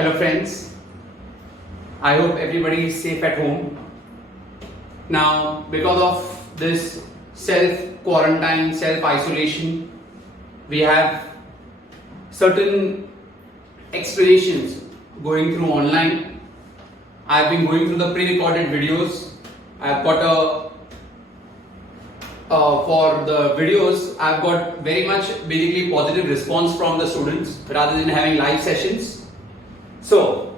Hello friends, I hope everybody is safe at home. Now, because of this self-quarantine, self-isolation, we have certain explanations going through online. I've been going through the pre-recorded videos. I've got for the videos, I've got very much basically positive response from the students rather than having live sessions. So,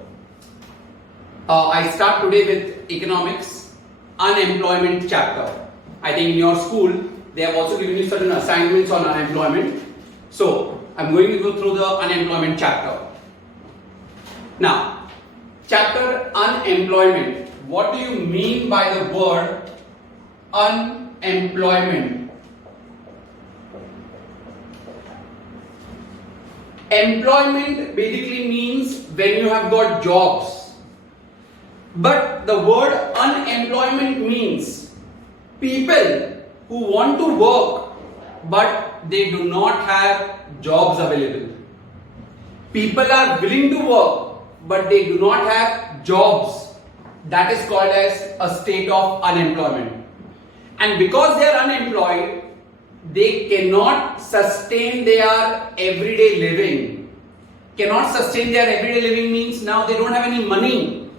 I start today with economics, unemployment chapter. I think in your school, they have also given you certain assignments on unemployment. So, I'm going to go through the unemployment chapter. Now, chapter unemployment. What do you mean by the word unemployment? Employment basically means when you have got jobs. But the word unemployment means people who want to work but they do not have jobs available. People are willing to work but they do not have jobs. That is called as a state of unemployment. And because they are unemployed, they cannot sustain their everyday living. Cannot sustain their everyday living means now they don't have any money.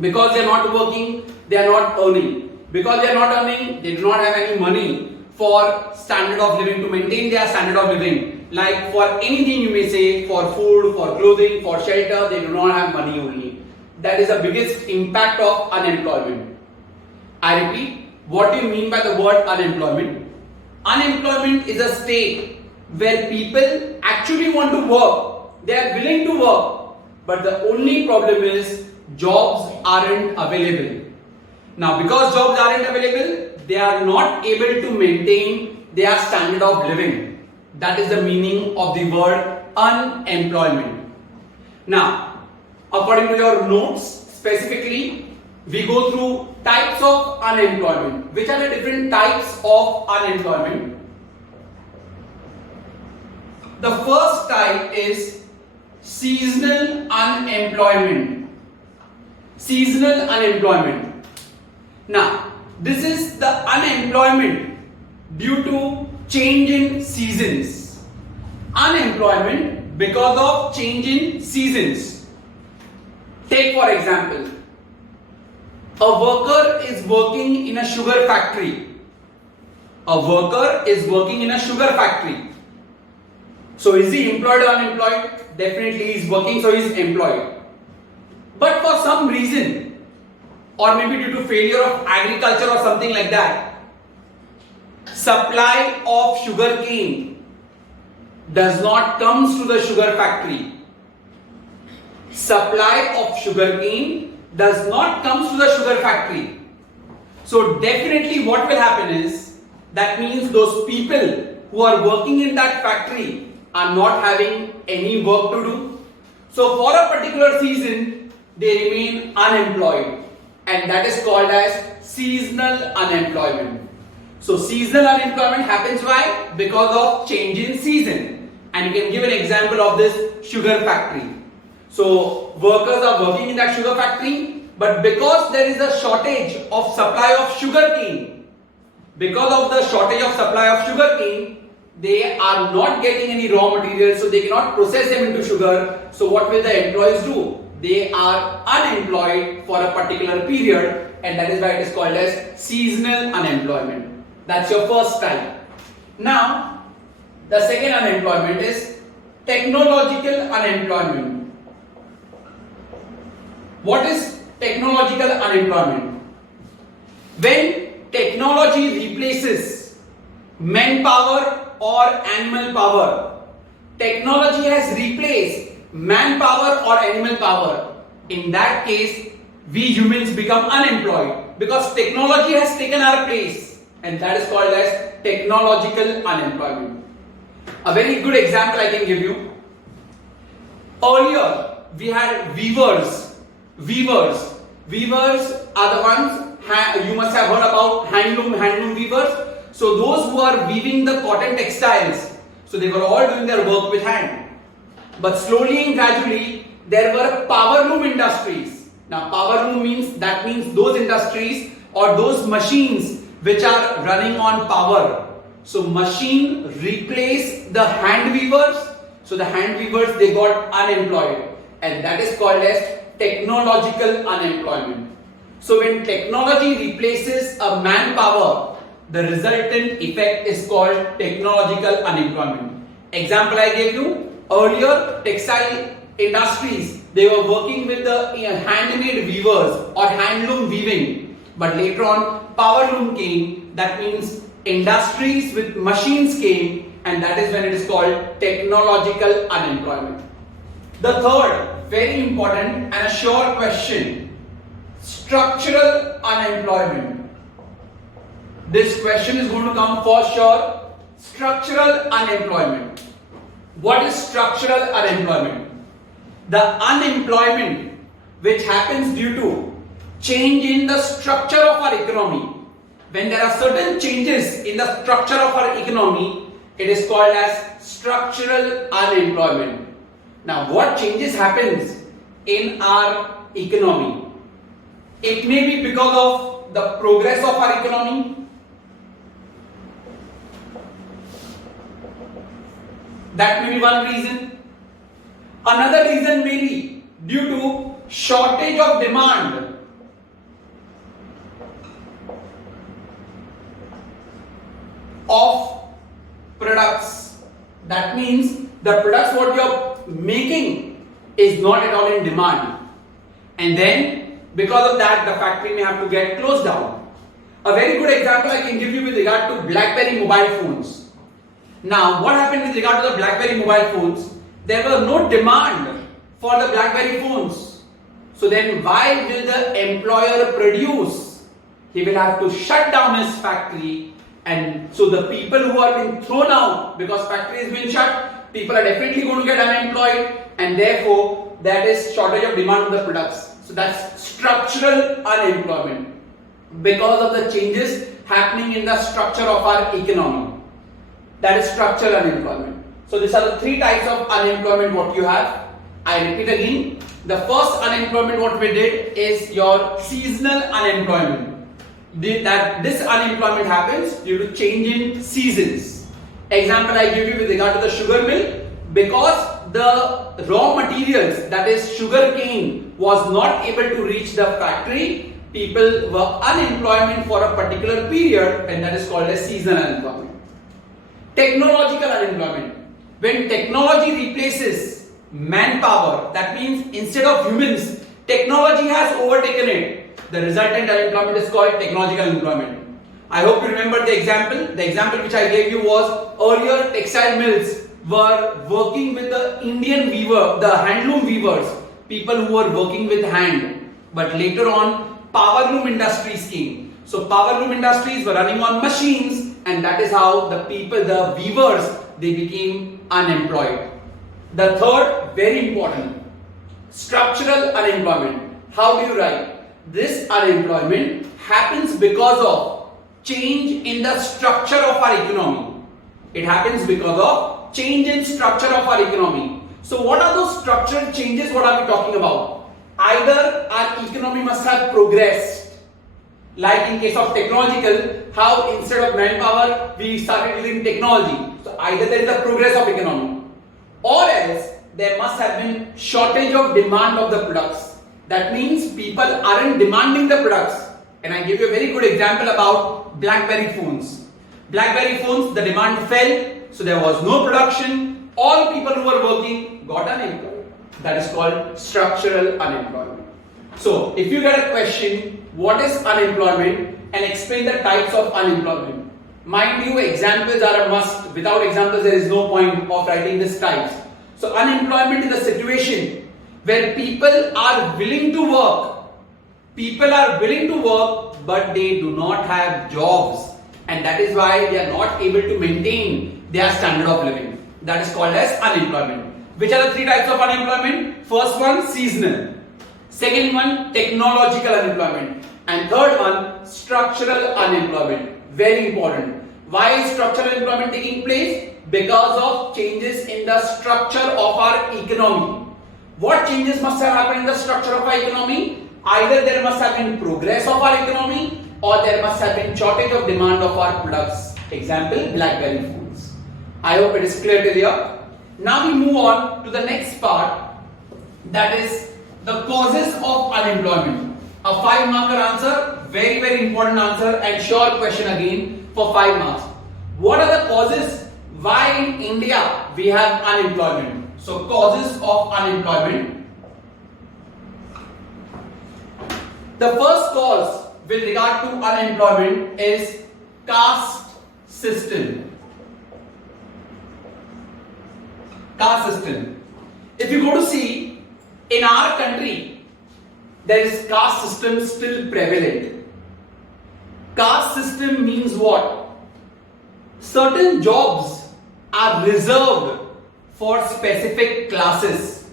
Because they are not working, they are not earning. Because they are not earning, they do not have any money for standard of living, to maintain their standard of living. Like for anything you may say, for food, for clothing, for shelter, they do not have money only. That is the biggest impact of unemployment. I repeat, what do you mean by the word unemployment? Unemployment is a state where people actually want to work, they are willing to work, but the only problem is jobs aren't available. Now, because jobs aren't available, they are not able to maintain their standard of living. That is the meaning of the word unemployment. Now, according to your notes, specifically, we go through types of unemployment. Which are the different types of unemployment? The first type is seasonal unemployment. Seasonal unemployment. Now, this is the unemployment due to change in seasons. Unemployment because of change in seasons. Take for example, a worker is working in a sugar factory. A worker is working in a sugar factory. So is he employed or unemployed? Definitely he is working, so he is employed. But for some reason, or maybe due to failure of agriculture or something like that, supply of sugar cane does not come to the sugar factory. Supply of sugar cane does not come to the sugar factory. So definitely what will happen is, that means those people who are working in that factory are not having any work to do. So for a particular season, they remain unemployed, and that is called as seasonal unemployment. So seasonal unemployment happens why? Because of change in season. And you can give an example of this sugar factory. So workers are working in that sugar factory, but because there is a shortage of supply of sugar cane, because of the shortage of supply of sugar cane, they are not getting any raw materials, so they cannot process them into sugar. So what will the employees do? They are unemployed for a particular period, and that is why it is called as seasonal unemployment. That's your first type. Now, the second unemployment is technological unemployment. What is technological unemployment? When technology replaces manpower or animal power. Technology has replaced manpower or animal power. In that case, we humans become unemployed because technology has taken our place, and that is called as technological unemployment. A very good example I can give you. Earlier, we had weavers. Weavers are the ones, you must have heard about handloom weavers. So those who are weaving the cotton textiles, so they were all doing their work with hand. But slowly and gradually, there were power loom industries. Now power loom means those industries or those machines which are running on power. So machine replaced the hand weavers. So the hand weavers, they got unemployed, and that is called as technological unemployment. So when technology replaces a manpower, the resultant effect is called technological unemployment. Example I gave you earlier, textile industries, they were working with the handmade weavers or handloom weaving, but later on power loom came. That means industries with machines came, and that is when it is called technological unemployment. The third, very important and a sure question, structural unemployment. This question is going to come for sure. Structural unemployment. What is structural unemployment? The unemployment which happens due to change in the structure of our economy. When there are certain changes in the structure of our economy, it is called as structural unemployment. Now, what changes happens in our economy? It may be because of the progress of our economy. That may be one reason. Another reason may be due to shortage of demand. Of products. That means the products what you are making is not at all in demand, and then because of that the factory may have to get closed down. A very good example I can give you with regard to BlackBerry mobile phones. Now what happened with regard to the BlackBerry mobile phones? There was no demand for the BlackBerry phones. So then why will the employer produce? He will have to shut down his factory. And so the people who are being thrown out because factory has been shut, people are definitely going to get unemployed, and therefore that is shortage of demand of the products. So that's structural unemployment because of the changes happening in the structure of our economy. That is structural unemployment. So these are the three types of unemployment what you have. I repeat again. The first unemployment what we did is your seasonal unemployment. That this unemployment happens due to change in seasons. Example I give you with regard to the sugar mill, because the raw materials, that is sugar cane, was not able to reach the factory, people were unemployment for a particular period, and that is called as seasonal unemployment. Technological unemployment. When technology replaces manpower, that means instead of humans, technology has overtaken it. The resultant unemployment is called technological unemployment. I hope you remember the example. The example which I gave you was earlier textile mills were working with the Indian weaver, the handloom weavers, people who were working with hand. But later on, power loom industries came. So power loom industries were running on machines, and that is how the people, the weavers, they became unemployed. The third, very important, structural unemployment. How do you write? This unemployment happens because of change in the structure of our economy. It happens because of change in structure of our economy. So what are those structural changes? What are we talking about? Either our economy must have progressed, like in case of technological, how instead of manpower we started using technology. So either there is a progress of economy, or else there must have been shortage of demand of the products. That means people aren't demanding the products. And I give you a very good example about BlackBerry phones. BlackBerry phones, the demand fell, so there was no production. All people who were working got unemployed. That is called structural unemployment. So if you get a question, what is unemployment, and explain the types of unemployment. Mind you, examples are a must. Without examples, there is no point of writing these types. So unemployment is a situation where people are willing to work. People are willing to work, but they do not have jobs, and that is why they are not able to maintain their standard of living. That is called as unemployment. Which are the three types of unemployment? First one, seasonal. Second one, technological unemployment. And third one, structural unemployment. Very important. Why is structural unemployment taking place? Because of changes in the structure of our economy. what changes must have happened in the structure of our economy? Either there must have been progress of our economy or there must have been shortage of demand of our products. Example, blackberry phones. I hope it is clear till here. Now we move on to the next part, that is the causes of unemployment. A 5-marker answer, very very important answer and sure question again for 5 marks. What are the causes why in India we have unemployment? So causes of unemployment. The first cause with regard to unemployment is caste system. Caste system. If you go to see, in our country, there is caste system still prevalent. Caste system means what? Certain jobs are reserved for specific classes.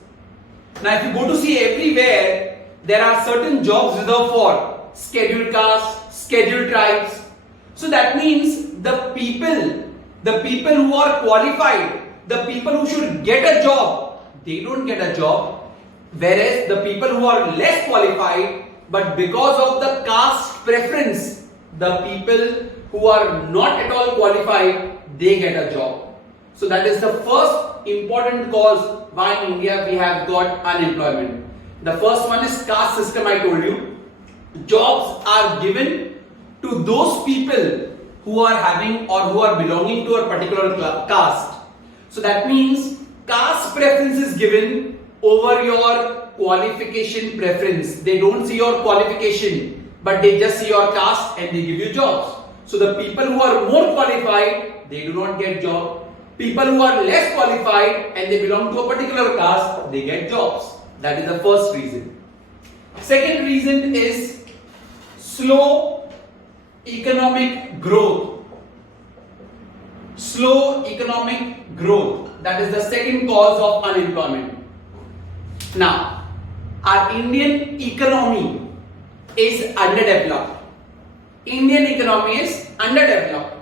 Now if you go to see everywhere, there are certain jobs reserved for scheduled castes, scheduled tribes. So that means the people who are qualified, the people who should get a job, they don't get a job. Whereas the people who are less qualified, but because of the caste preference, the people who are not at all qualified, they get a job. So that is the first important cause why in India we have got unemployment. The first one is caste system, I told you. Jobs are given to those people who are having or who are belonging to a particular caste. So that means caste preference is given over your qualification preference. They don't see your qualification, but they just see your caste and they give you jobs. So the people who are more qualified, they do not get job. People who are less qualified and they belong to a particular caste, they get jobs. That is the first reason. Second reason is slow economic growth. Slow economic growth. That is the second cause of unemployment. Now, our Indian economy is underdeveloped. Indian economy is underdeveloped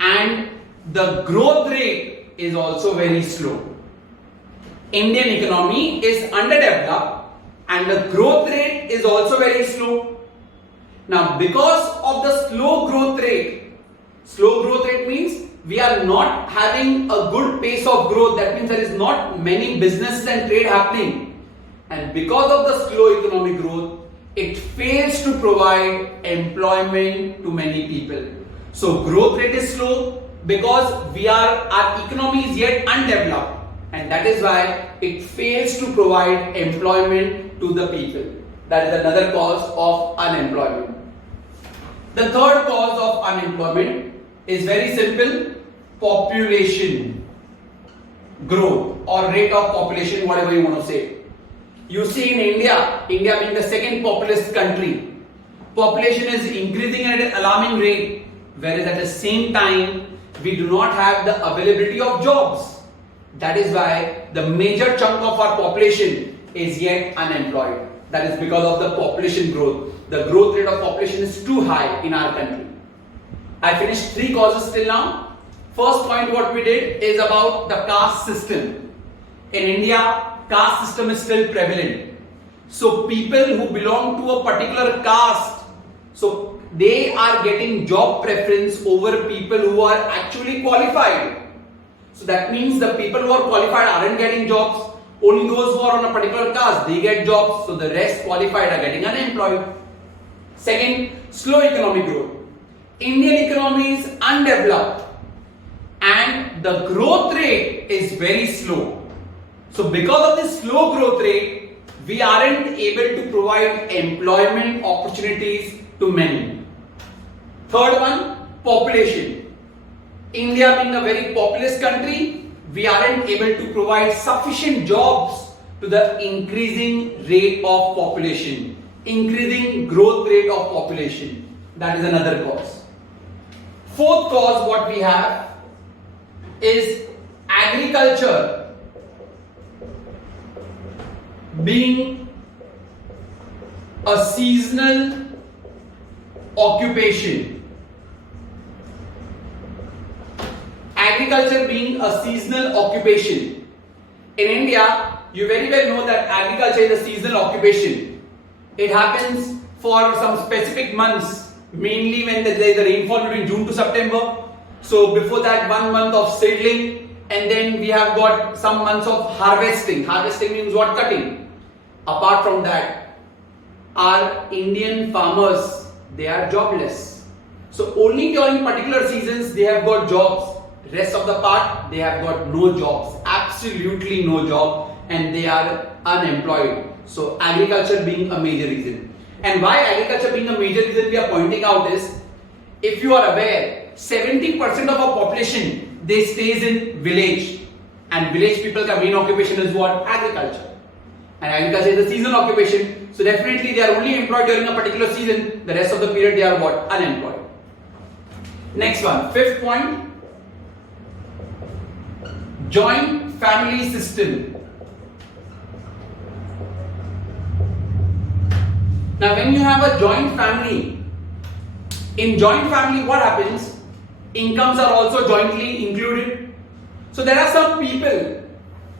and the growth rate is also very slow. Indian economy is underdeveloped and the growth rate is also very slow. Now, because of the slow growth rate means we are not having a good pace of growth. That means there is not many businesses and trade happening. And because of the slow economic growth, it fails to provide employment to many people. So growth rate is slow because our economy is yet undeveloped, and that is why it fails to provide employment to the people. That is another cause of unemployment. The third cause of unemployment is very simple: population growth or rate of population, whatever you want to say. You see in India being the second populous country, population is increasing at an alarming rate, whereas at the same time we do not have the availability of jobs. That is why the major chunk of our population is yet unemployed. That is because of the population growth. The growth rate of population is too high in our country. I finished 3 causes till now. First point what we did is about the caste system. In India, caste system is still prevalent. So people who belong to a particular caste, so they are getting job preference over people who are actually qualified. So that means the people who are qualified aren't getting jobs. Only those who are on a particular caste, they get jobs. So the rest qualified are getting unemployed. Second, slow economic growth. Indian economy is undeveloped and the growth rate is very slow. So because of this slow growth rate, we aren't able to provide employment opportunities to many. Third one, population. India being a very populous country, we aren't able to provide sufficient jobs to the increasing rate of population, increasing growth rate of population. That is another cause. Fourth cause what we have is agriculture being a seasonal occupation. Agriculture being a seasonal occupation. In India, you very well know that agriculture is a seasonal occupation. It happens for some specific months, mainly when there is a rainfall between June to September. So before that, 1 month of seedling, and then we have got some months of harvesting. Harvesting means what? Cutting. Apart from that, our Indian farmers, they are jobless. So only during particular seasons they have got jobs. Rest of the part, they have got no jobs, absolutely no job, and they are unemployed. So agriculture being a major reason. And why agriculture being a major reason we are pointing out is, if you are aware, 70% of our population, they stays in village, and village people ka main occupation is what? Agriculture. And agriculture is a seasonal occupation, so definitely they are only employed during a particular season. The rest of the period they are what? Unemployed. Next one, fifth point, joint family system. Now when you have a joint family, in joint family what happens? Incomes are also jointly included. So there are some people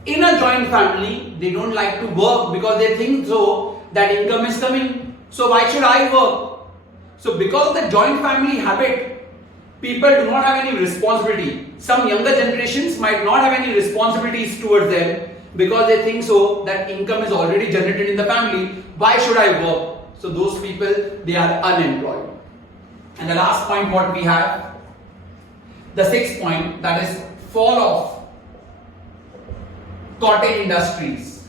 in a joint family, they don't like to work because they think so that income is coming. So why should I work? So because of the joint family habit, people do not have any responsibility. Some younger generations might not have any responsibilities towards them because they think so that income is already generated in the family. Why should I work? So those people, they are unemployed. And the last point what we have, the sixth point, that is fall of cottage industries.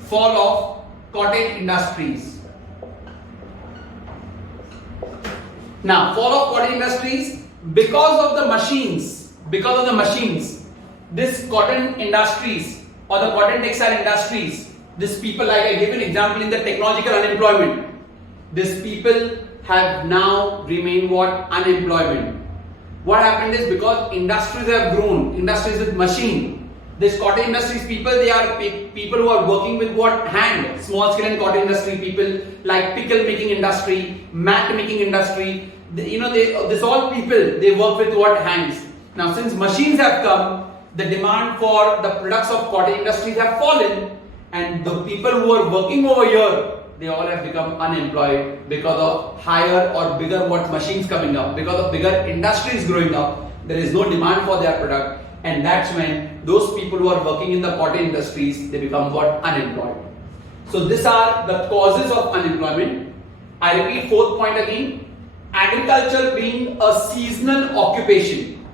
Fall of cottage industries. Now, fall of cottage industries, because of the machines, this cotton industries or the cotton textile industries, these people, like I gave an example in the technological unemployment, these people have now remained what? Unemployment. What happened is, because industries have grown, industries with machine, this cotton industries people, they are people who are working with what? Hand, small scale and cotton industry people, like pickle making industry, mat making industry, this all people, they work with what? Hands. Now since machines have come, the demand for the products of cotton industries have fallen, and the people who are working over here, they all have become unemployed because of higher or bigger what? Machines coming up, because of bigger industries growing up. There is no demand for their product, and that's when those people who are working in the cotton industries, they become what? Unemployed. So these are the causes of unemployment. I repeat, fourth point again, agriculture being a seasonal occupation.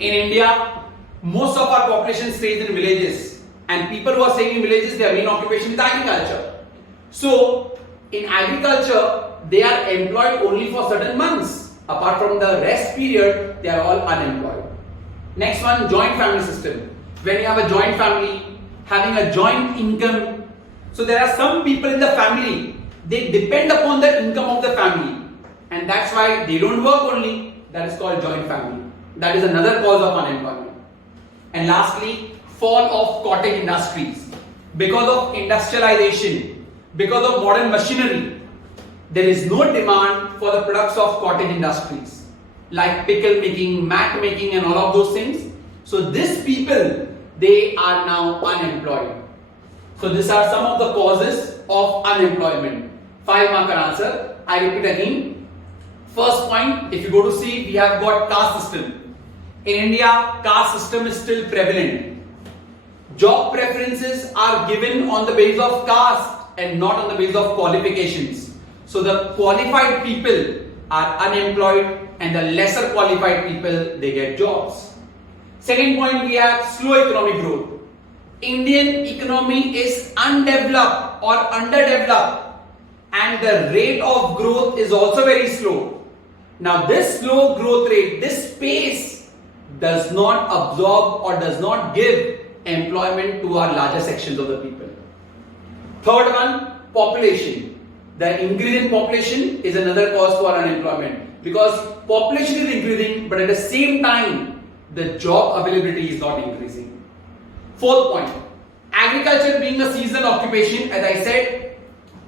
In India, most of our population stays in villages, and people who are staying in villages, their main occupation is agriculture. So in agriculture, they are employed only for certain months. Apart from the rest period, they are all unemployed. Next one, joint family system. When you have a joint family, having a joint income, so there are some people in the family, they depend upon the income of the family, and that's why they don't work only. That is called joint family. That is another cause of unemployment. And lastly, fall of cottage industries. Because of industrialization, because of modern machinery, there is no demand for the products of cottage industries like pickle making, mat making and all of those things. So these people, they are now unemployed. So these are some of the causes of unemployment. 5-marker answer. I repeat again. First point, if you go to see, we have got caste system. In India, caste system is still prevalent. Job preferences are given on the basis of caste and not on the basis of qualifications. So the qualified people are unemployed and the lesser qualified people, they get jobs. Second point, we have slow economic growth. Indian economy is undeveloped or underdeveloped, and the rate of growth is also very slow. Now this slow growth rate, this pace does not absorb or does not give employment to our larger sections of the people. Third one, population. The increase in population is another cause for unemployment, because population is increasing, but at the same time the job availability is not increasing. Fourth point, agriculture being a seasonal occupation, as I said,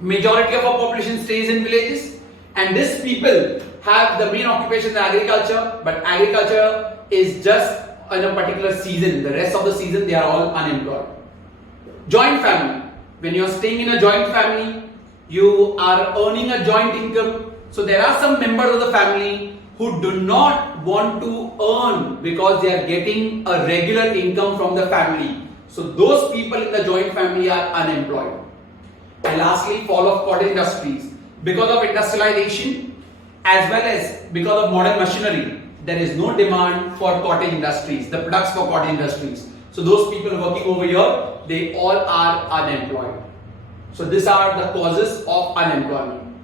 majority of our population stays in villages, and these people have the main occupation in agriculture, but agriculture is just in a particular season. The rest of the season they are all unemployed. Joint family. When you are staying in a joint family, you are earning a joint income. So there are some members of the family who do not want to earn because they are getting a regular income from the family. So those people in the joint family are unemployed. And lastly, fall of cottage industries. Because of industrialization as well as because of modern machinery, there is no demand for cottage industries, the products for cottage industries. So those people working over here, they all are unemployed. So these are the causes of unemployment.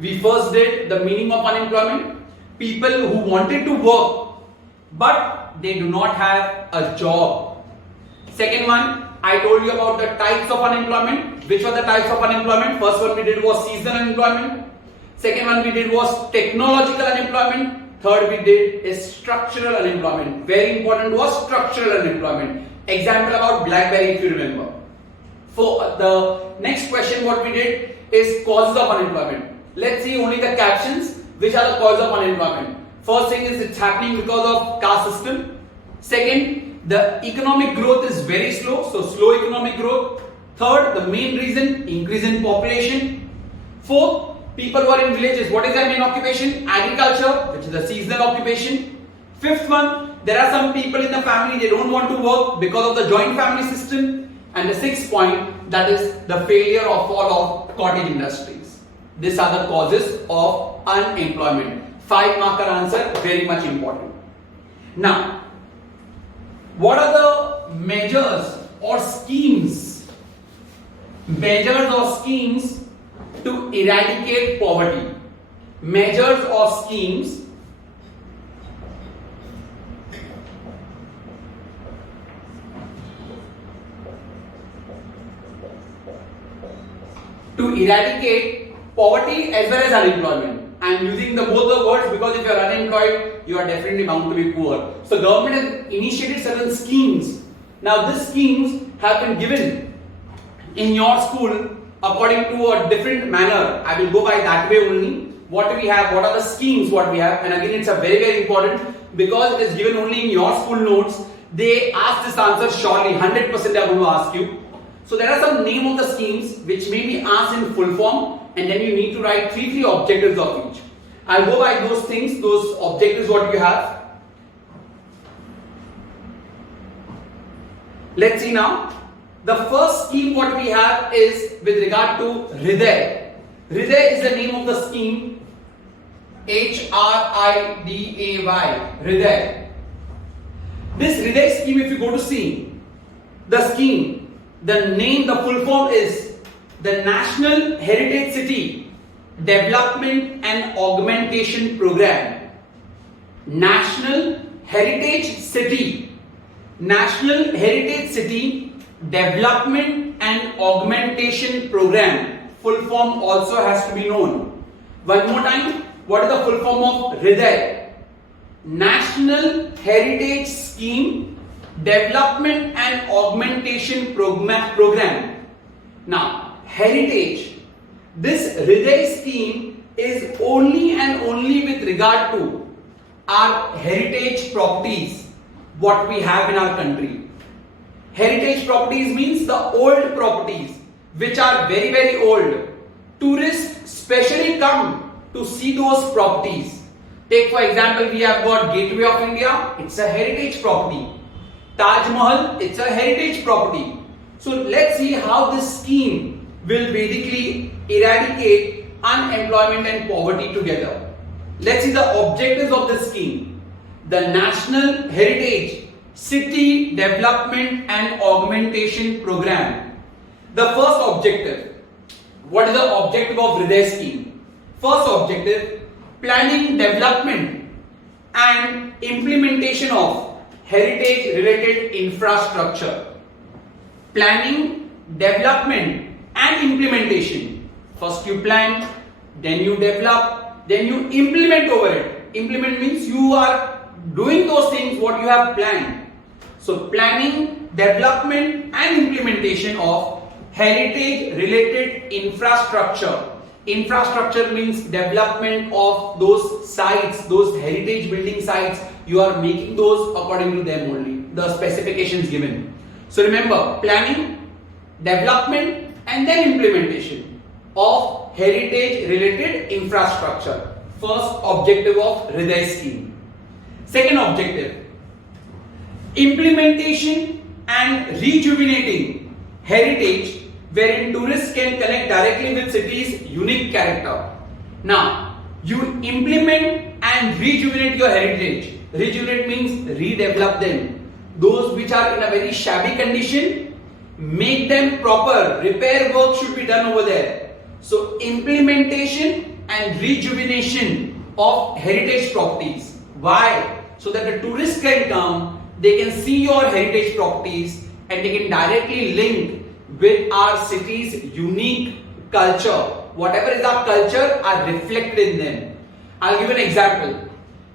We first did the meaning of unemployment. People who wanted to work but they do not have a job. Second one, I told you about the types of unemployment. Which were the types of unemployment? First one we did was seasonal unemployment. Second one we did was technological unemployment. Third we did is structural unemployment. Very important was structural unemployment. Example about BlackBerry if you remember. For the next question what we did is causes of unemployment. Let's see only the captions. Which are the causes of unemployment? First thing is it's happening because of caste system. Second, the economic growth is very slow, so slow economic growth. Third, the main reason, increase in population. Fourth, people who are in villages, what is their main occupation? Agriculture, which is a seasonal occupation. Fifth one, there are some people in the family, they don't want to work because of the joint family system. And the sixth point, that is the failure or fall of cottage industries. These are the causes of unemployment. 5 marker answer, very much important. Now, what are the measures or schemes? Measures or schemes to eradicate poverty. Measures or schemes to eradicate poverty as well as unemployment. I am using both the words because if you are unemployed, you are definitely bound to be poor. So government has initiated certain schemes. Now these schemes have been given in your school according to a different manner. I will go by that way only. What we have, what are the schemes what we have, and again it's a very important because it is given only in your school notes. They ask this answer surely, 100% they are going to ask you. So there are some name of the schemes which may be asked in full form, and then you need to write three objectives of each. I'll go by those things, those objectives what you have. Let's see now. The first scheme what we have is with regard to Hriday. Hriday is the name of the scheme. Hriday. Hriday. This Hriday scheme, if you go to see the scheme, the name, the full form is the National Heritage City Development and Augmentation Program. National Heritage City. National Heritage City Development and Augmentation Program. Full form also has to be known. One more time, what is the full form of Hriday? National Heritage Scheme Development and Augmentation Program. Now, heritage. This Hriday scheme is only and only with regard to our heritage properties, what we have in our country. Heritage properties means the old properties which are very old. Tourists specially come to see those properties. Take for example, we have got Gateway of India, it's a heritage property. Taj Mahal, it's a heritage property. So let's see how this scheme will basically eradicate unemployment and poverty together. Let's see the objectives of this scheme. The National Heritage City Development and Augmentation Program. The first objective. What is the objective of Hriday scheme? First objective, planning, development and implementation of heritage related infrastructure. Planning, development and implementation. First you plan, then you develop, then you implement over it. Implement means you are doing those things what you have planned. So planning, development and implementation of heritage related infrastructure. Infrastructure means development of those sites, those heritage building sites. You are making those according to them only, the specifications given. So remember, planning, development and then implementation of heritage related infrastructure. First objective of Hriday scheme. Second objective, implementation and rejuvenating heritage wherein tourists can connect directly with city's unique character. Now, you implement and rejuvenate your heritage. Rejuvenate means redevelop them. Those which are in a very shabby condition, make them proper. Repair work should be done over there. So, implementation and rejuvenation of heritage properties. Why? So that the tourists can come, they can see your heritage properties and they can directly link with our city's unique culture. Whatever is our culture are reflected in them. I'll give an example.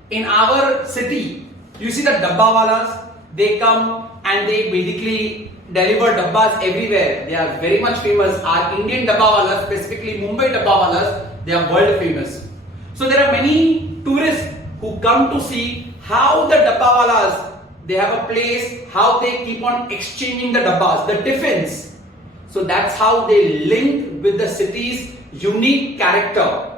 In our city, you see the dabbawalas, they come and they basically deliver dabbas everywhere. They are very much famous. Our Indian dabbawalas, specifically Mumbai dabbawalas, they are world famous. So there are many tourists who come to see how the dabbawalas, they have a place, how they keep on exchanging the dabbas, the tiffins. So that's how they link with the city's unique character.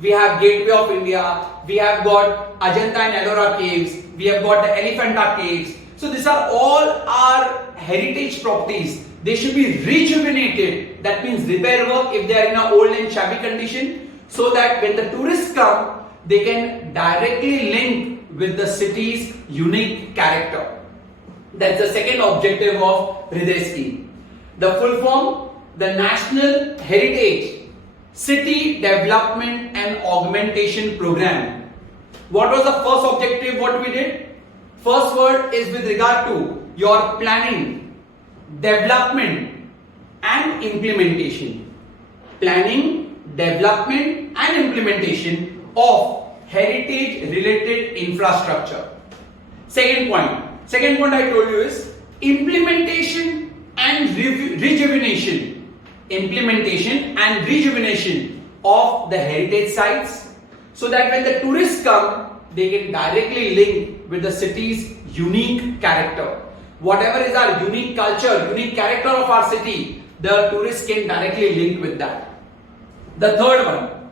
We have Gateway of India, we have got Ajanta and Ellora caves, we have got the Elephanta caves. So these are all our heritage properties. They should be rejuvenated. That means repair work if they are in an old and shabby condition, so that when the tourists come, they can directly link with the city's unique character. That's the second objective of Hriday scheme. The full form, the National Heritage City Development and Augmentation Program. What was the first objective what we did? First word is with regard to your planning, development and implementation. Planning, development and implementation of heritage related infrastructure. Second point I told you is implementation and rejuvenation. Implementation and rejuvenation of the heritage sites, so that when the tourists come, they can directly link with the city's unique character. Whatever is our unique culture, unique character of our city, the tourists can directly link with that. The third one,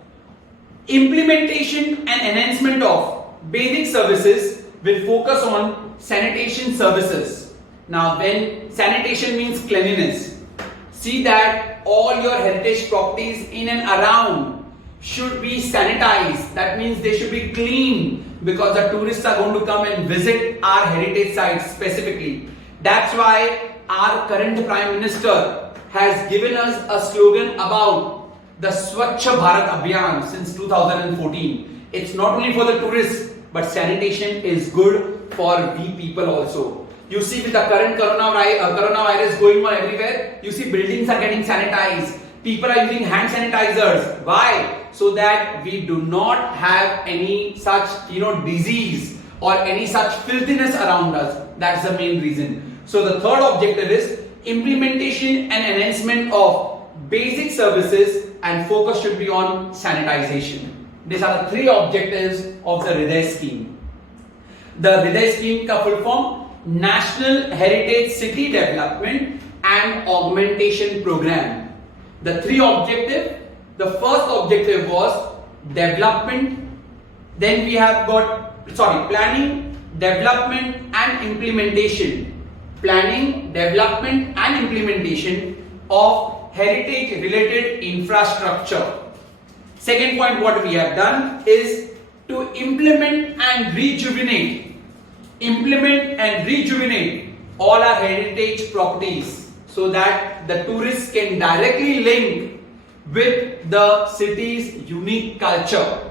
implementation and enhancement of basic services with focus on sanitation services. Now, when sanitation means cleanliness, see that all your heritage properties in and around should be sanitized. That means they should be clean, because the tourists are going to come and visit our heritage sites specifically. That's why our current Prime Minister has given us a slogan about the Swachh Bharat Abhiyan since 2014. It's not only for the tourists, but sanitation is good for we people also. You see, with the current coronavirus going on everywhere, you see buildings are getting sanitized. People are using hand sanitizers. Why? So that we do not have any such, disease or any such filthiness around us. That's the main reason. So the third objective is implementation and enhancement of basic services, and focus should be on sanitization. These are the three objectives of the Hriday scheme. The Hriday scheme ka full form, National Heritage City Development and Augmentation Program. The three objectives. The first objective was development. Then we have got planning, development and implementation. Planning, development and implementation of heritage related infrastructure. Second point what we have done is to implement and rejuvenate all our heritage properties, so that the tourists can directly link with the city's unique culture.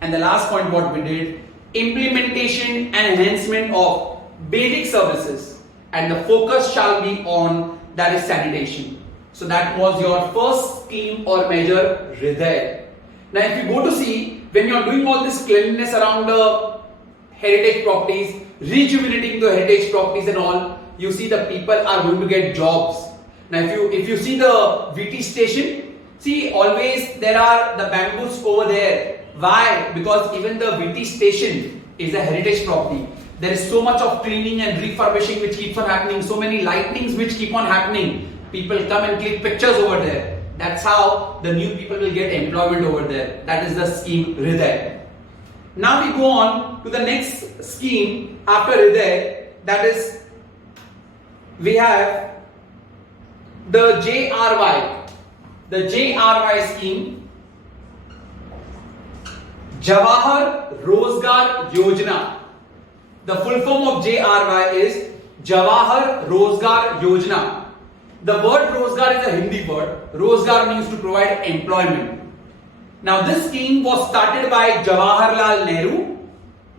And the last point what we did, implementation and enhancement of basic services, and the focus shall be on that is sanitation. So that was your first scheme or measure, Hriday. Now if you go to see, when you are doing all this cleanliness around the heritage properties, rejuvenating the heritage properties and all, you see the people are going to get jobs. Now if you see the VT station, See, always there are the bamboos over there. Why? Because even the VT station is a heritage property. There is so much of cleaning and refurbishing which keeps on happening. So many lightnings which keep on happening. People come and click pictures over there. That's how the new people will get employment over there. That is the scheme Hriday. Now we go on to the next scheme after Hriday. That is, we have the JRY. The JRY scheme, Jawahar Rozgar Yojana. The full form of JRY is Jawahar Rozgar Yojana. The word Rozgar is a Hindi word. Rozgar means to provide employment. Now this scheme was started by Jawaharlal Nehru.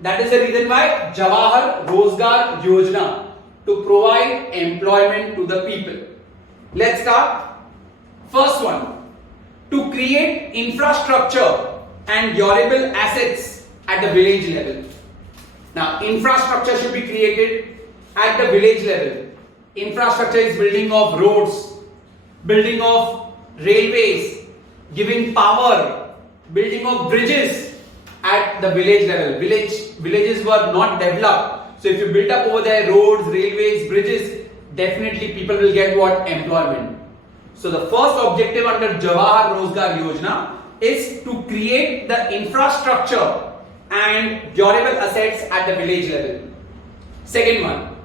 That is the reason why Jawahar Rozgar Yojana, to provide employment to the people. Let's start. First one, to create infrastructure and durable assets at the village level. Now, infrastructure should be created at the village level. Infrastructure is building of roads, building of railways, giving power, building of bridges at the village level. Villages were not developed. So if you build up over there roads, railways, bridges, definitely people will get what? Employment. So the first objective under Jawahar Rozgar Yojana is to create the infrastructure and durable assets at the village level. Second one,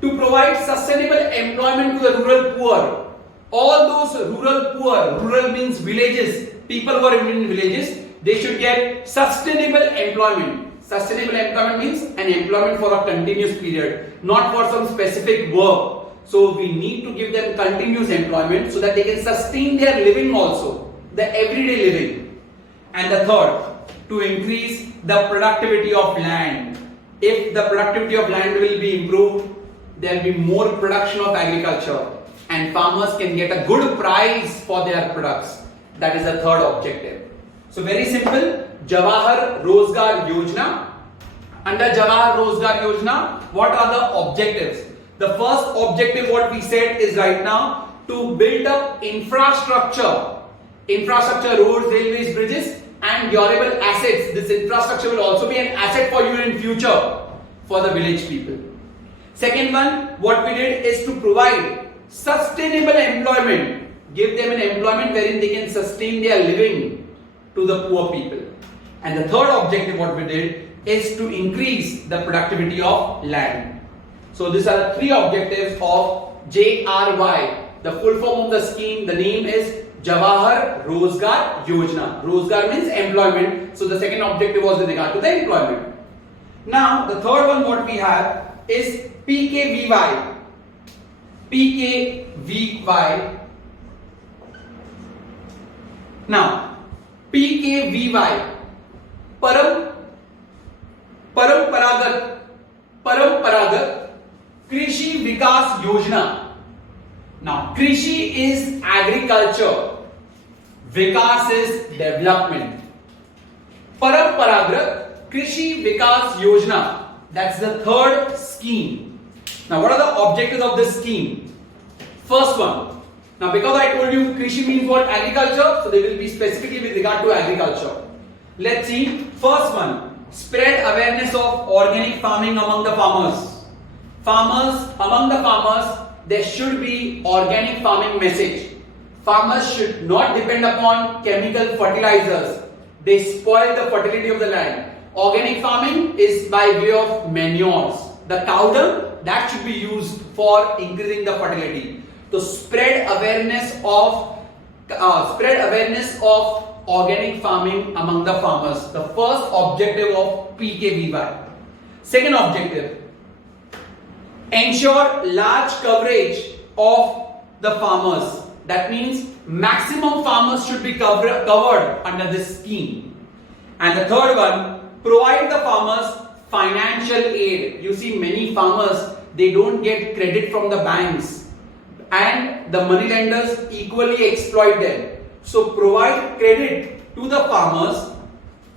to provide sustainable employment to the rural poor. All those rural poor, rural means villages, people who are in villages, they should get sustainable employment. Sustainable employment means an employment for a continuous period, not for some specific work. So we need to give them continuous employment so that they can sustain their living also, the everyday living. And the third, to increase the productivity of land. If the productivity of land will be improved, there will be more production of agriculture and farmers can get a good price for their products. That is the third objective. So very simple, Jawahar Rozgar Yojana. Under Jawahar Rozgar Yojana, what are the objectives? The first objective what we said is right now to build up infrastructure, roads, railways, bridges and durable assets. This infrastructure will also be an asset for you in future for the village people. Second one, what we did is to provide sustainable employment, give them an employment wherein they can sustain their living to the poor people. And the third objective what we did is to increase the productivity of land. So these are the three objectives of JRY. The full form of the scheme, the name is Jawahar Rozgar Yojana. Rozgar means employment. So the second objective was with regard to the employment. Now the third one what we have is PKVY. PKVY. Now PKVY, Paramparagat Krishi Vikas Yojana. Now Krishi is agriculture, Vikas is development. Paramparagat Krishi Vikas Yojana, that's the third scheme. Now what are the objectives of this scheme? First one, now because I told you Krishi means what? Agriculture, so they will be specifically with regard to agriculture. Let's see. First one, spread awareness of organic farming among the farmers. Among the farmers, there should be organic farming message. Farmers should not depend upon chemical fertilizers. They spoil the fertility of the land. Organic farming is by way of manures. The cow dung, that should be used for increasing the fertility. To spread awareness of organic farming among the farmers. The first objective of PKVY. Second objective, ensure large coverage of the farmers. That means maximum farmers should be covered under this scheme. And the third one, provide the farmers financial aid. You see, many farmers, they don't get credit from the banks and the money lenders equally exploit them. So provide credit to the farmers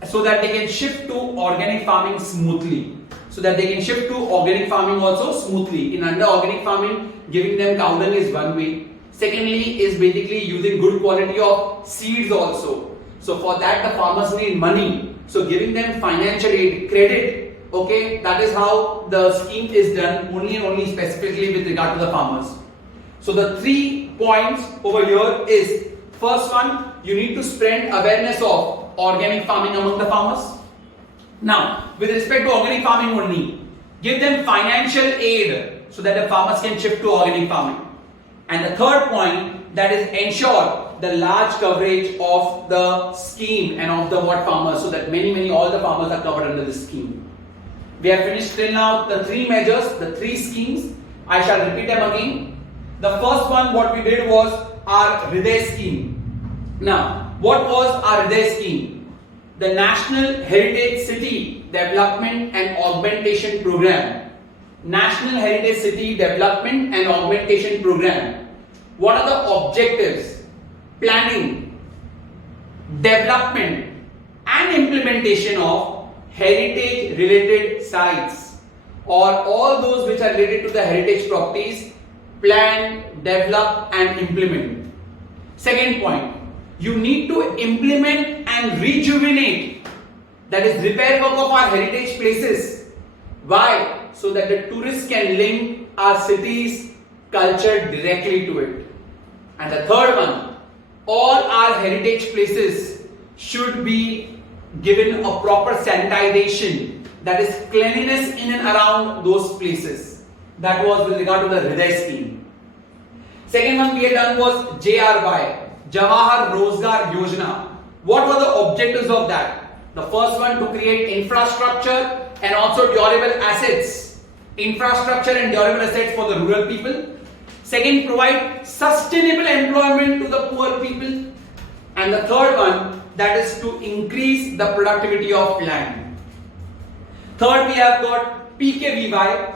so that they can shift to organic farming smoothly. Also smoothly. In under organic farming, giving them cow dung is one way. Secondly is basically using good quality of seeds also. So for that the farmers need money. So giving them financial aid, credit, okay, that is how the scheme is done, only and only specifically with regard to the farmers. So the 3 points over here is, first one, you need to spread awareness of organic farming among the farmers. Now, with respect to organic farming only, give them financial aid so that the farmers can shift to organic farming. And the third point, that is ensure the large coverage of the scheme and of the farmers, so that all the farmers are covered under this scheme. We have finished till now the 3 measures, the 3 schemes. I shall repeat them again. The first one, what we did was our Hriday scheme. Now, what was our Hriday scheme? The National Heritage City Development and Augmentation Program. National Heritage City Development and Augmentation Program. What are the objectives? Planning, development and implementation of heritage related sites, or all those which are related to the heritage properties. Plan, develop and implement. Second point, you need to implement and rejuvenate, that is repair work of our heritage places. Why? So that the tourists can link our cities' culture directly to it. And the third one, all our heritage places should be given a proper sanitization, that is cleanliness in and around those places. That was with regard to the Hriday scheme. Second one we had done was JRY, Jawahar Rozgar Yojana. What were the objectives of that? The first one, to create infrastructure and also durable assets. Infrastructure and durable assets for the rural people. Second, provide sustainable employment to the poor people. And the third one, that is to increase the productivity of land. Third, we have got PKVY,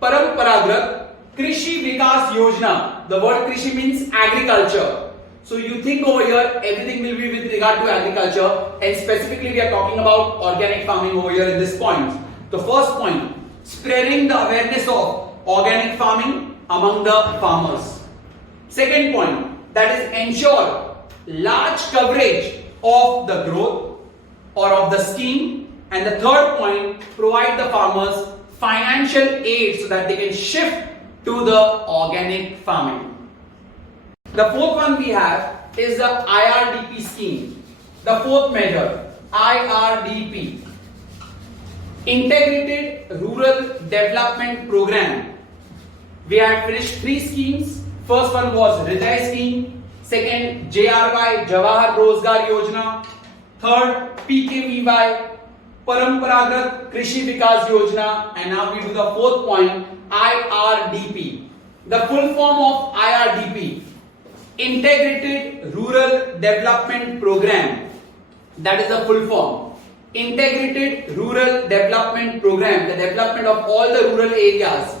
Paramparagat Krishi Vikas Yojana. The word Krishi means agriculture. So you think over here everything will be with regard to agriculture, and specifically we are talking about organic farming over here in this point. The first point, spreading the awareness of organic farming among the farmers. Second point, that is ensure large coverage of the growth or of the scheme. And the third point, provide the farmers financial aid so that they can shift to the organic farming. The fourth one we have is the IRDP scheme. The fourth measure, IRDP, Integrated Rural Development Program. We have finished 3 schemes. First one was Hriday scheme. Second, JRY, Jawahar Rozgar Yojana. Third, PKVY, Paramparagat Krishi Vikas Yojana. And now we do the fourth point, IRDP. The full form of IRDP, Integrated Rural Development Program. That is the full form. Integrated Rural Development Program, the development of all the rural areas.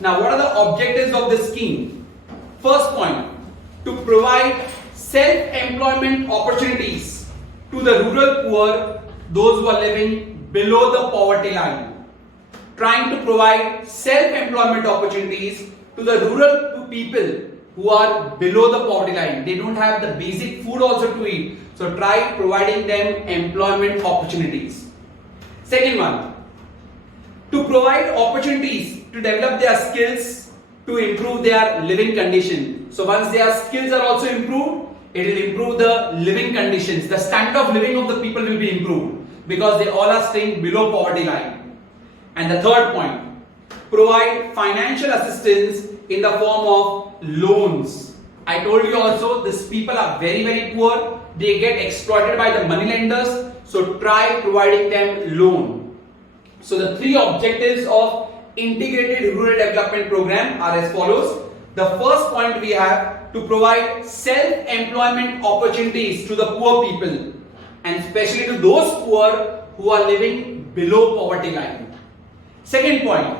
Now, what are the objectives of this scheme? First point, to provide self-employment opportunities to the rural poor, those who are living below the poverty line. Trying to provide self-employment opportunities to the rural people who are below the poverty line. They don't have the basic food also to eat. So try providing them employment opportunities. Second one, to provide opportunities to develop their skills to improve their living condition. So once their skills are also improved, it will improve the living conditions. The standard of living of the people will be improved because they all are staying below poverty line. And the third point, provide financial assistance in the form of loans. I told you also, these people are very, very poor. They get exploited by the money lenders. So try providing them loan. So the 3 objectives of Integrated Rural Development Program are as follows. The first point we have to provide self-employment opportunities to the poor people, and especially to those poor who are living below poverty line. Second point,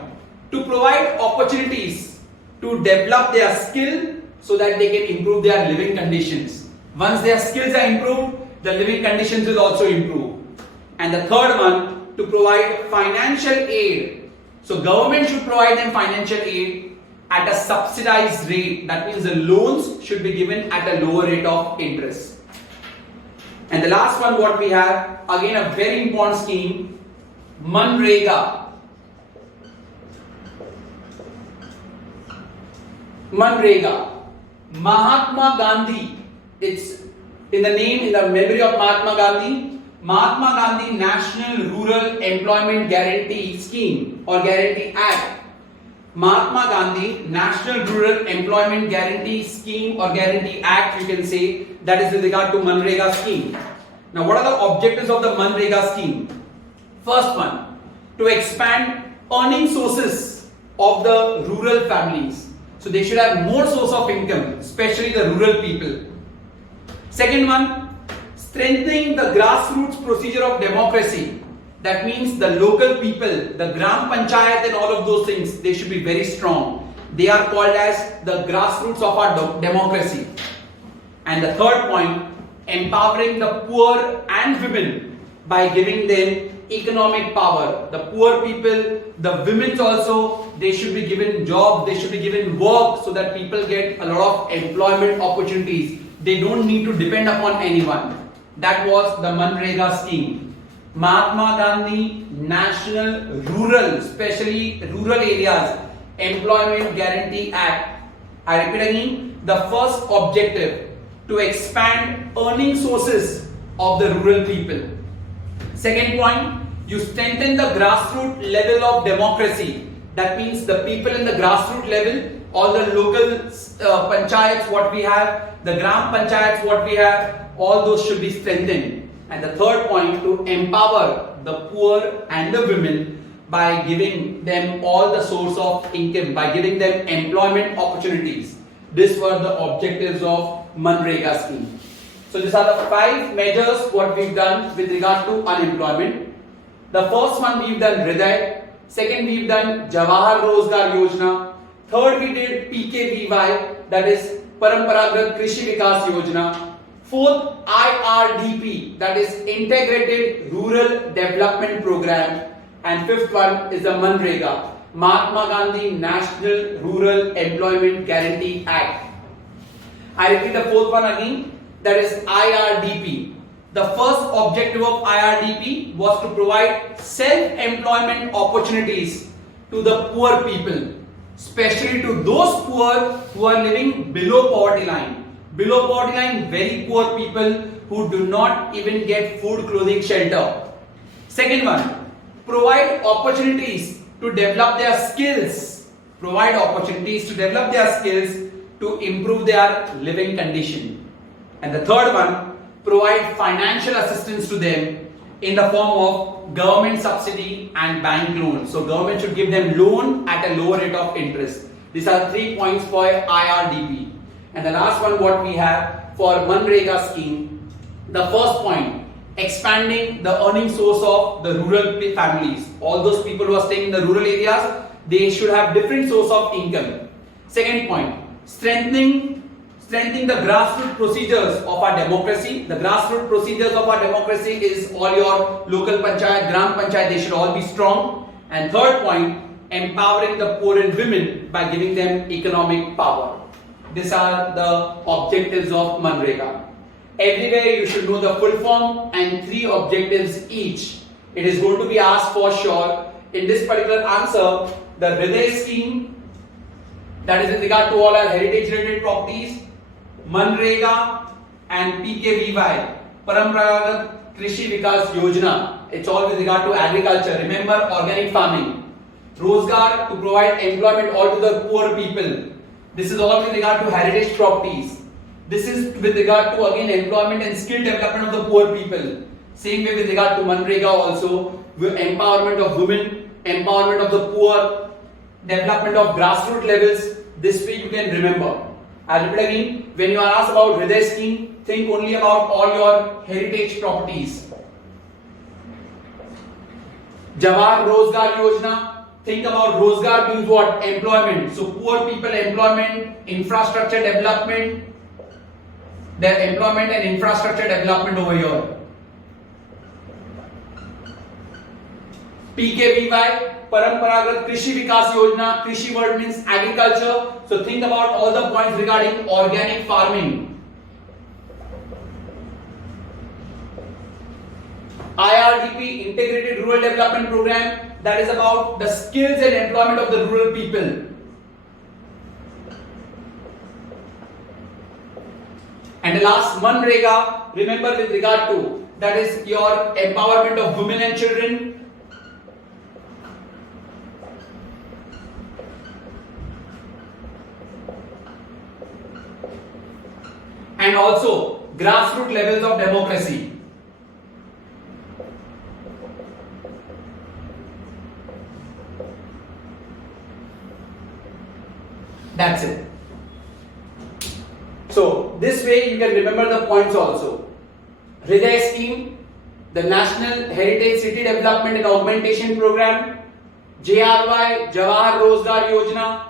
to provide opportunities to develop their skill so that they can improve their living conditions. Once their skills are improved, the living conditions will also improve. And the third one, to provide financial aid. So government should provide them financial aid, at a subsidized rate. That means the loans should be given at a lower rate of interest. And the last one what we have, again a very important scheme, Manrega. Manrega. Mahatma Gandhi. It's in the name, in the memory of Mahatma Gandhi. Mahatma Gandhi National Rural Employment Guarantee Scheme or Guarantee Act. Mahatma Gandhi National Rural Employment Guarantee Scheme or Guarantee Act, you can say, that is with regard to Manrega scheme. Now, what are the objectives of the Manrega scheme? First one, to expand earning sources of the rural families. So they should have more source of income, especially the rural people. Second one, strengthening the grassroots procedure of democracy. That means the local people, the Gram Panchayat and all of those things, they should be very strong. They are called as the grassroots of our democracy. And the third point, empowering the poor and women by giving them economic power. The poor people, the women also, they should be given jobs, they should be given work so that people get a lot of employment opportunities. They don't need to depend upon anyone. That was the Manrega scheme. Mahatma Gandhi National Rural, especially rural areas, Employment Guarantee Act. I repeat again, the first objective, to expand earning sources of the rural people. Second point, you strengthen the grassroots level of democracy. That means the people in the grassroots level, all the local panchayats what we have, the gram panchayats what we have, all those should be strengthened. And the third point, to empower the poor and the women by giving them all the source of income, by giving them employment opportunities. These were the objectives of Manrega scheme. So these are the 5 measures what we've done with regard to unemployment. The first one we've done Hriday, second we've done Jawahar Rozgar Yojana, third we did PKVY, that is Paramparagat Krishi Vikas Yojana. Fourth, IRDP, that is Integrated Rural Development Program. And fifth one is the Manrega, Mahatma Gandhi National Rural Employment Guarantee Act. I repeat the fourth one again, that is IRDP. The first objective of IRDP was to provide self-employment opportunities to the poor people, especially to those poor who are living below poverty line. Below poverty line, very poor people who do not even get food, clothing, shelter. Second one, provide opportunities to develop their skills. Provide opportunities to develop their skills to improve their living condition. And the third one, provide financial assistance to them in the form of government subsidy and bank loan. So government should give them loan at a lower rate of interest. These are 3 points for IRDP. And the last one what we have for Manrega scheme, the first point, expanding the earning source of the rural families. All those people who are staying in the rural areas, they should have different source of income. Second point, strengthening the grassroots procedures of our democracy. The grassroots procedures of our democracy is all your local panchayat, gram panchayat, they should all be strong. And third point, empowering the poor and women by giving them economic power. These are the objectives of Manrega. Everywhere you should know the full form and 3 objectives each. It is going to be asked for sure. In this particular answer, the Hriday scheme, that is in regard to all our heritage related properties, Manrega and PKVY, Paramparagat Krishi Vikas Yojana, it's all with regard to agriculture. Remember, organic farming. Rozgar, to provide employment all to the poor people. This is all with regard to heritage properties. This is with regard to again employment and skill development of the poor people. Same way with regard to Manrega also, empowerment of women, empowerment of the poor, development of grassroots levels. This way you can remember. I'll repeat again, when you are asked about Hriday scheme, think only about all your heritage properties. Jawahar Rozgar Yojana, think about Rozgar means what? Employment. So poor people employment, infrastructure development, their employment and infrastructure development over here. PKVY, Paramparagat Krishi Vikas Yojana. Krishi word means agriculture. So think about all the points regarding organic farming. IRDP, Integrated Rural Development Program, that is about the skills and employment of the rural people. And the last, Manrega, remember with regard to, that is your empowerment of women and children. And also grassroots levels of democracy. That's it. So this way you can remember the points also. Hriday scheme, the National Heritage City Development and Augmentation Program, JRY Jawahar Rozgar Yojana,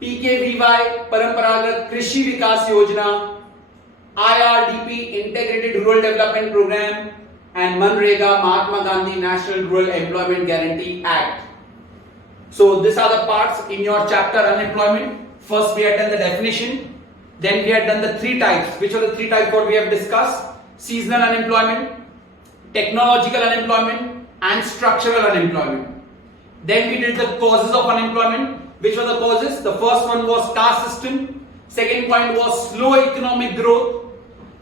PKVY Paramparagat Krishi Vikas Yojana, IRDP Integrated Rural Development Program, and Manrega Mahatma Gandhi National Rural Employment Guarantee Act. So these are the parts in your chapter unemployment. First we had done the definition, then we had done the three types. Which are the three types what we have discussed? Seasonal unemployment, technological unemployment, and structural unemployment. Then we did the causes of unemployment. Which were the causes? The first one was caste system. Second point was slow economic growth.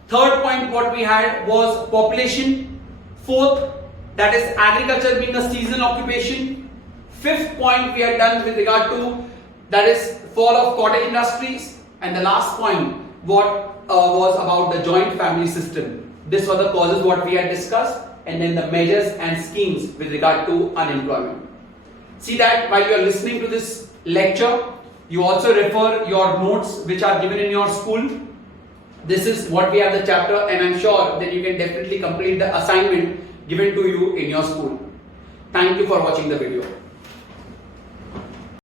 Third point what we had was population. Fourth, that is agriculture being a seasonal occupation. Fifth point we had done with regard to, that is fall of cottage industries. And the last point what was about the joint family system. These were the causes what we had discussed, and then the measures and schemes with regard to unemployment. See that while you are listening to this lecture, you also refer your notes which are given in your school. This is what we have the chapter, and I'm sure that you can definitely complete the assignment given to you in your school. Thank you for watching the video.